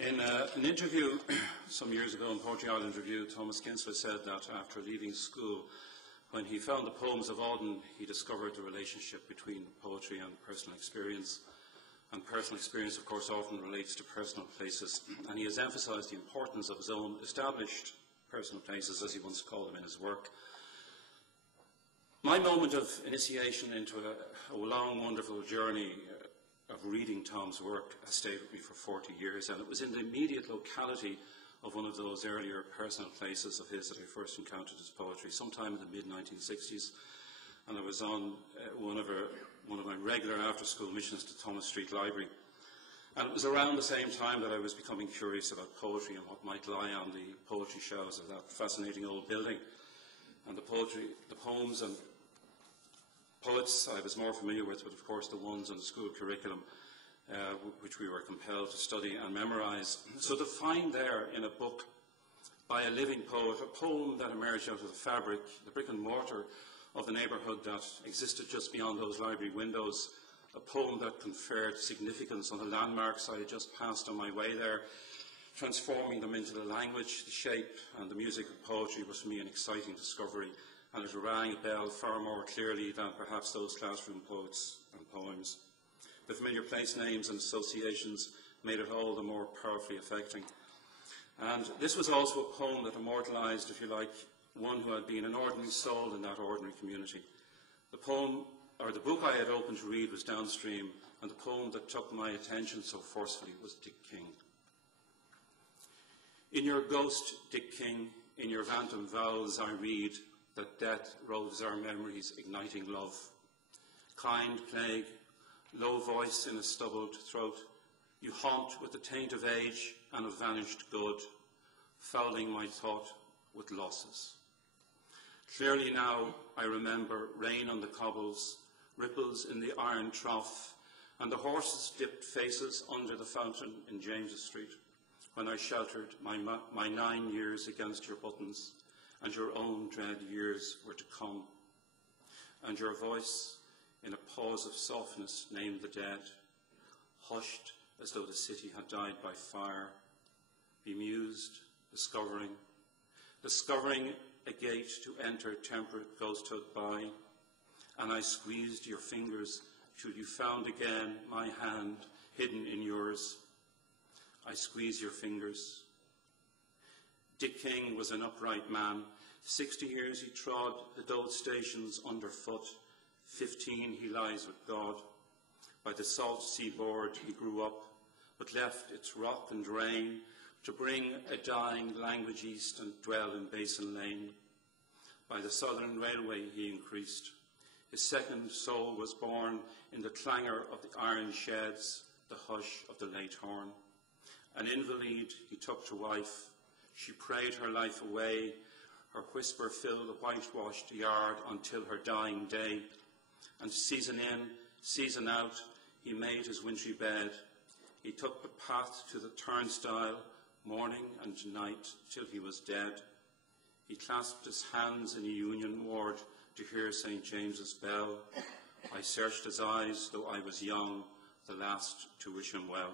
In an interview some years ago, in Poetry Island Review, Thomas Kinsella said that after leaving school, when he found the poems of Auden, he discovered the relationship between poetry and personal experience. And personal experience, of course, often relates to personal places. And he has emphasised the importance of his own established personal places, as he once called them in his work. My moment of initiation into a long, wonderful journey of reading Tom's work has stayed with me for 40 years, and it was in the immediate locality of one of those earlier personal places of his that I first encountered his poetry, sometime in the mid-1960s, and I was on one of my regular after-school missions to Thomas Street Library. And it was around the same time that I was becoming curious about poetry and what might lie on the poetry shelves of that fascinating old building. And the poems and poets I was more familiar with, but of course the ones on the school curriculum, which we were compelled to study and memorise. So to find there in a book by a living poet, a poem that emerged out of the fabric, the brick and mortar of the neighbourhood that existed just beyond those library windows, a poem that conferred significance on the landmarks I had just passed on my way there, transforming them into the language, the shape and the music of poetry was for me an exciting discovery, and it rang a bell far more clearly than perhaps those classroom poets and poems. The familiar place names and associations made it all the more powerfully affecting. And this was also a poem that immortalised, if you like, one who had been an ordinary soul in that ordinary community. The poem, or the book I had opened to read, was downstream, and the poem that took my attention so forcefully was Dick King. In your ghost, Dick King, in your phantom vowels I read that death roves our memories, igniting love. Kind plague, low voice in a stubbled throat, you haunt with the taint of age and of vanished good, fouling my thought with losses. Clearly now I remember rain on the cobbles, ripples in the iron trough, and the horses' dipped faces under the fountain in James's Street, when I sheltered my 9 years against your buttons, and your own dread years were to come. And your voice, in a pause of softness, named the dead, hushed as though the city had died by fire, bemused, discovering a gate to enter temperate ghosthood by, and I squeezed your fingers till you found again my hand hidden in yours. I squeeze your fingers. Dick King was an upright man. 60 years he trod the dull stations underfoot. 15 he lies with God. By the salt seaboard he grew up, but left its rock and rain to bring a dying language east and dwell in Basin Lane. By the Southern Railway he increased. His second soul was born in the clangour of the iron sheds, the hush of the late horn. An invalid he took to wife. She prayed her life away. Her whisper filled the whitewashed yard until her dying day. And season in, season out, he made his wintry bed. He took the path to the turnstile, morning and night, till he was dead. He clasped his hands in a union ward to hear St. James's bell. I searched his eyes, though I was young, the last to wish him well.